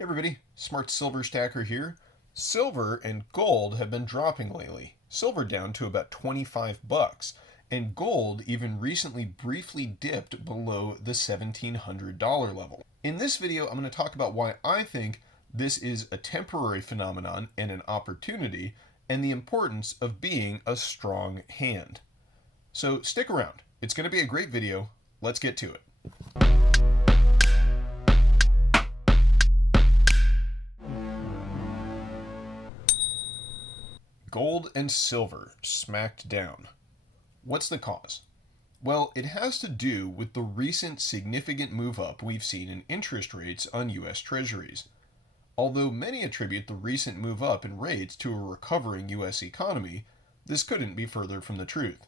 Hey everybody, Smart Silver Stacker here. Silver and gold have been dropping lately. Silver down to about 25 bucks, and gold even recently briefly dipped below the $1,700 level. In this video, I'm going to talk about why I think this is a temporary phenomenon and an opportunity, and the importance of being a strong hand. So stick around. It's going to be a great video. Let's get to it. Gold and silver smacked down. What's the cause? Well, it has to do with the recent significant move up we've seen in interest rates on U.S. Treasuries. Although many attribute the recent move up in rates to a recovering U.S. economy, this couldn't be further from the truth.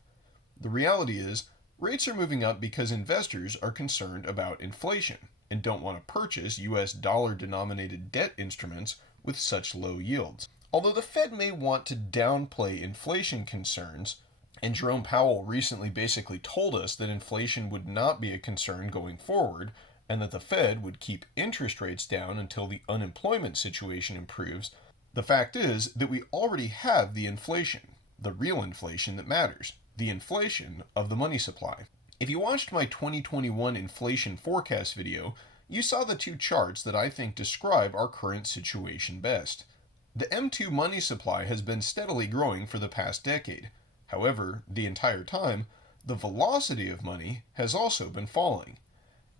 The reality is, rates are moving up because investors are concerned about inflation and don't want to purchase U.S. dollar-denominated debt instruments with such low yields. Although the Fed may want to downplay inflation concerns, and Jerome Powell recently basically told us that inflation would not be a concern going forward, and that the Fed would keep interest rates down until the unemployment situation improves, the fact is that we already have the inflation, the real inflation that matters, the inflation of the money supply. If you watched my 2021 inflation forecast video, you saw the two charts that I think describe our current situation best. The M2 money supply has been steadily growing for the past decade. However, the entire time, the velocity of money has also been falling.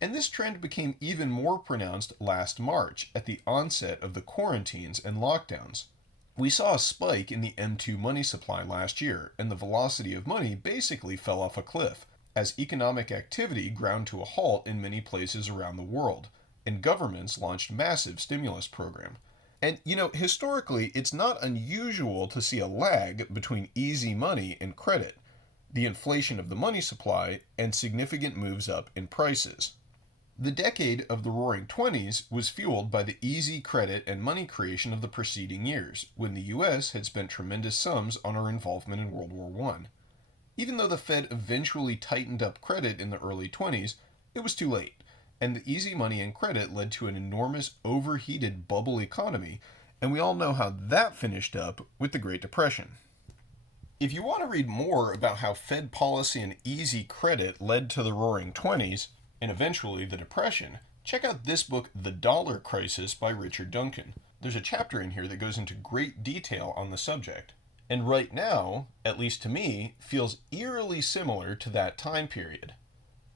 And this trend became even more pronounced last March at the onset of the quarantines and lockdowns. We saw a spike in the M2 money supply last year, and the velocity of money basically fell off a cliff as economic activity ground to a halt in many places around the world, and governments launched massive stimulus programs. And, historically, it's not unusual to see a lag between easy money and credit, the inflation of the money supply, and significant moves up in prices. The decade of the Roaring Twenties was fueled by the easy credit and money creation of the preceding years, when the U.S. had spent tremendous sums on our involvement in World War I. Even though the Fed eventually tightened up credit in the early 20s, it was too late, and the easy money and credit led to an enormous overheated bubble economy, and we all know how that finished up with the Great Depression. If you want to read more about how Fed policy and easy credit led to the Roaring Twenties, and eventually the Depression, check out this book, The Dollar Crisis by Richard Duncan. There's a chapter in here that goes into great detail on the subject. And right now, at least to me, feels eerily similar to that time period.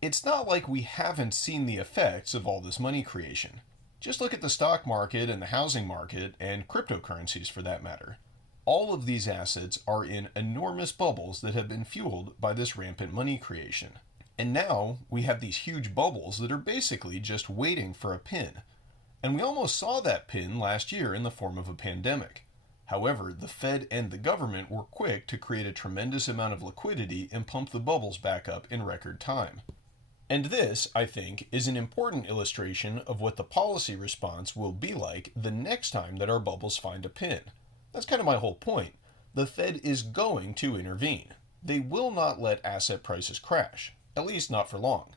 It's not like we haven't seen the effects of all this money creation. Just look at the stock market and the housing market, and cryptocurrencies for that matter. All of these assets are in enormous bubbles that have been fueled by this rampant money creation. And now we have these huge bubbles that are basically just waiting for a pin. And we almost saw that pin last year in the form of a pandemic. However, the Fed and the government were quick to create a tremendous amount of liquidity and pump the bubbles back up in record time. And this, I think, is an important illustration of what the policy response will be like the next time that our bubbles find a pin. That's kind of my whole point. The Fed is going to intervene. They will not let asset prices crash, at least not for long.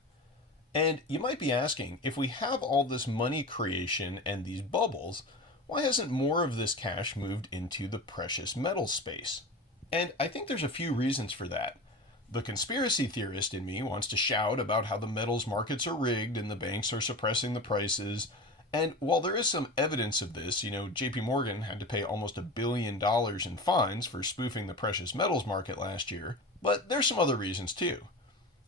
And you might be asking, if we have all this money creation and these bubbles, why hasn't more of this cash moved into the precious metals space? And I think there's a few reasons for that. The conspiracy theorist in me wants to shout about how the metals markets are rigged and the banks are suppressing the prices. And while there is some evidence of this, JP Morgan had to pay almost $1 billion in fines for spoofing the precious metals market last year. But there's some other reasons too.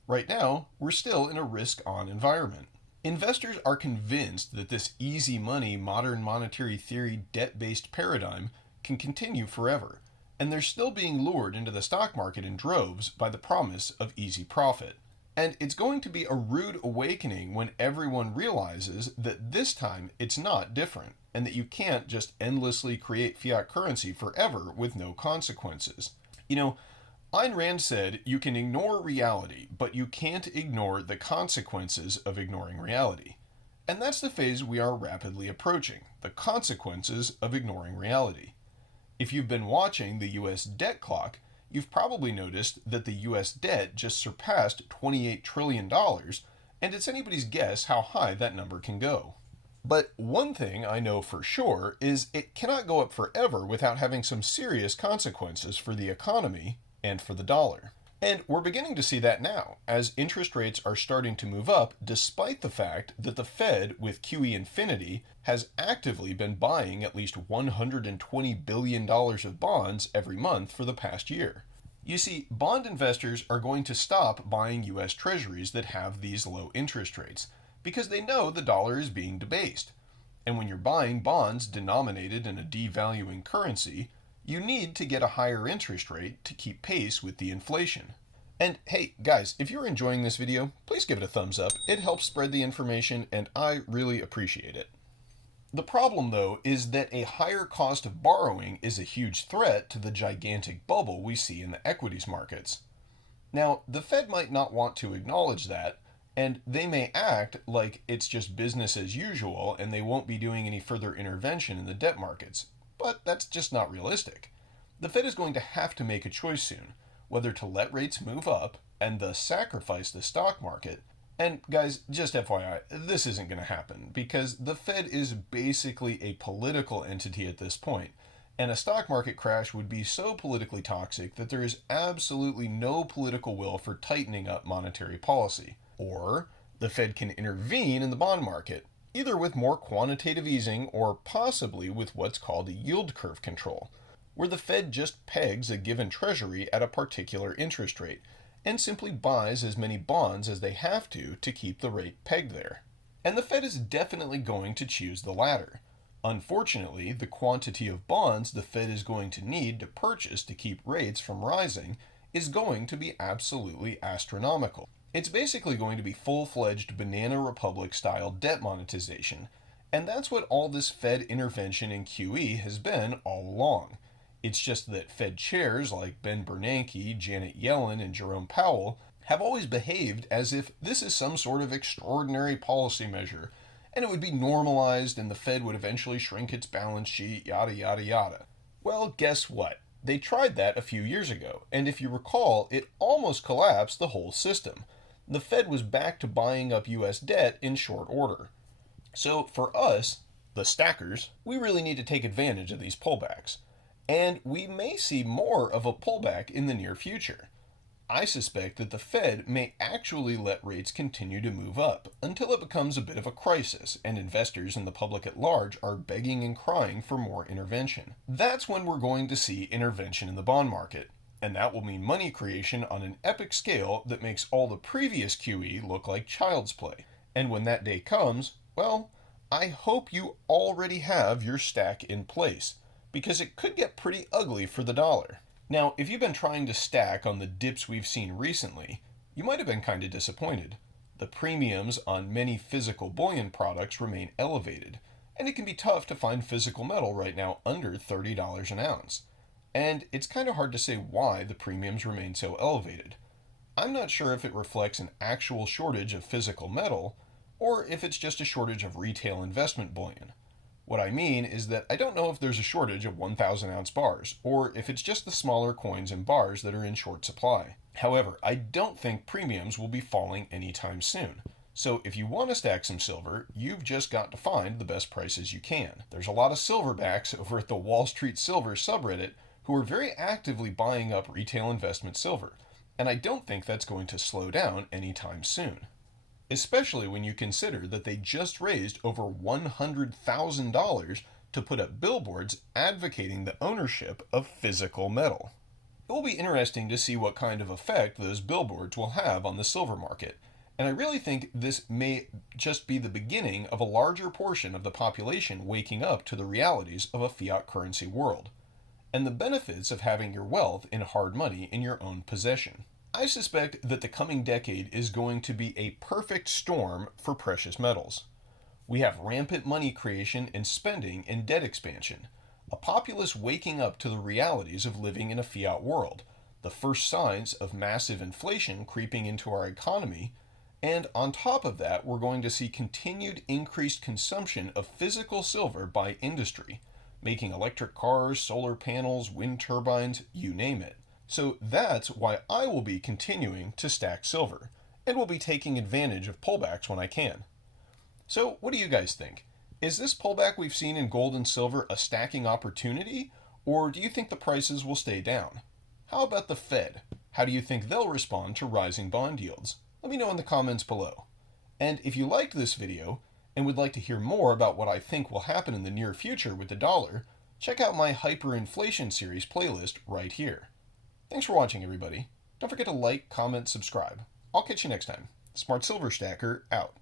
Right now, we're still in a risk-on environment. Investors are convinced that this easy money, modern monetary theory, debt-based paradigm can continue forever, and they're still being lured into the stock market in droves by the promise of easy profit. And it's going to be a rude awakening when everyone realizes that this time it's not different, and that you can't just endlessly create fiat currency forever with no consequences. Ayn Rand said, you can ignore reality, but you can't ignore the consequences of ignoring reality. And that's the phase we are rapidly approaching, the consequences of ignoring reality. If you've been watching the U.S. debt clock, you've probably noticed that the U.S. debt just surpassed $28 trillion, and it's anybody's guess how high that number can go. But one thing I know for sure is it cannot go up forever without having some serious consequences for the economy and for the dollar. And we're beginning to see that now, as interest rates are starting to move up, despite the fact that the Fed, with QE infinity, has actively been buying at least $120 billion of bonds every month for the past year. You see, bond investors are going to stop buying US treasuries that have these low interest rates because they know the dollar is being debased. And when you're buying bonds denominated in a devaluing currency, you need to get a higher interest rate to keep pace with the inflation. And hey, guys, if you're enjoying this video, please give it a thumbs up. It helps spread the information, and I really appreciate it. The problem, though, is that a higher cost of borrowing is a huge threat to the gigantic bubble we see in the equities markets. Now, the Fed might not want to acknowledge that, and they may act like it's just business as usual and they won't be doing any further intervention in the debt markets. But that's just not realistic. The Fed is going to have to make a choice soon, whether to let rates move up and thus sacrifice the stock market. And guys, just FYI, this isn't going to happen because the Fed is basically a political entity at this point, and a stock market crash would be so politically toxic that there is absolutely no political will for tightening up monetary policy. Or the Fed can intervene in the bond market, either with more quantitative easing or possibly with what's called a yield curve control, where the Fed just pegs a given treasury at a particular interest rate and simply buys as many bonds as they have to keep the rate pegged there. And the Fed is definitely going to choose the latter. Unfortunately, the quantity of bonds the Fed is going to need to purchase to keep rates from rising is going to be absolutely astronomical. It's basically going to be full-fledged Banana Republic style debt monetization, and that's what all this Fed intervention in QE has been all along. It's just that Fed chairs like Ben Bernanke, Janet Yellen, and Jerome Powell have always behaved as if this is some sort of extraordinary policy measure, and it would be normalized and the Fed would eventually shrink its balance sheet, yada yada yada. Well, guess what? They tried that a few years ago, and if you recall, it almost collapsed the whole system. The Fed was back to buying up US debt in short order. So for us, the stackers, we really need to take advantage of these pullbacks. And we may see more of a pullback in the near future. I suspect that the Fed may actually let rates continue to move up until it becomes a bit of a crisis and investors and the public at large are begging and crying for more intervention. That's when we're going to see intervention in the bond market. And that will mean money creation on an epic scale that makes all the previous QE look like child's play. And when that day comes, well, I hope you already have your stack in place, because it could get pretty ugly for the dollar. Now, if you've been trying to stack on the dips we've seen recently, you might have been kind of disappointed. The premiums on many physical bullion products remain elevated, and it can be tough to find physical metal right now under $30 an ounce. And it's kind of hard to say why the premiums remain so elevated. I'm not sure if it reflects an actual shortage of physical metal, or if it's just a shortage of retail investment bullion. What I mean is that I don't know if there's a shortage of 1,000 ounce bars, or if it's just the smaller coins and bars that are in short supply. However, I don't think premiums will be falling anytime soon. So if you want to stack some silver, you've just got to find the best prices you can. There's a lot of silverbacks over at the Wall Street Silver subreddit who are very actively buying up retail investment silver, and I don't think that's going to slow down anytime soon. Especially when you consider that they just raised over $100,000 to put up billboards advocating the ownership of physical metal. It will be interesting to see what kind of effect those billboards will have on the silver market, and I really think this may just be the beginning of a larger portion of the population waking up to the realities of a fiat currency world, and the benefits of having your wealth in hard money in your own possession. I suspect that the coming decade is going to be a perfect storm for precious metals. We have rampant money creation and spending and debt expansion, a populace waking up to the realities of living in a fiat world, the first signs of massive inflation creeping into our economy, and on top of that, we're going to see continued increased consumption of physical silver by industry, making electric cars, solar panels, wind turbines, you name it. So that's why I will be continuing to stack silver, and will be taking advantage of pullbacks when I can. So what do you guys think? Is this pullback we've seen in gold and silver a stacking opportunity, or do you think the prices will stay down? How about the Fed? How do you think they'll respond to rising bond yields? Let me know in the comments below. And if you liked this video and would like to hear more about what I think will happen in the near future with the dollar, check out my hyperinflation series playlist right here. Thanks for watching, everybody. Don't forget to like, comment, subscribe. I'll catch you next time. Smart Silver Stacker out.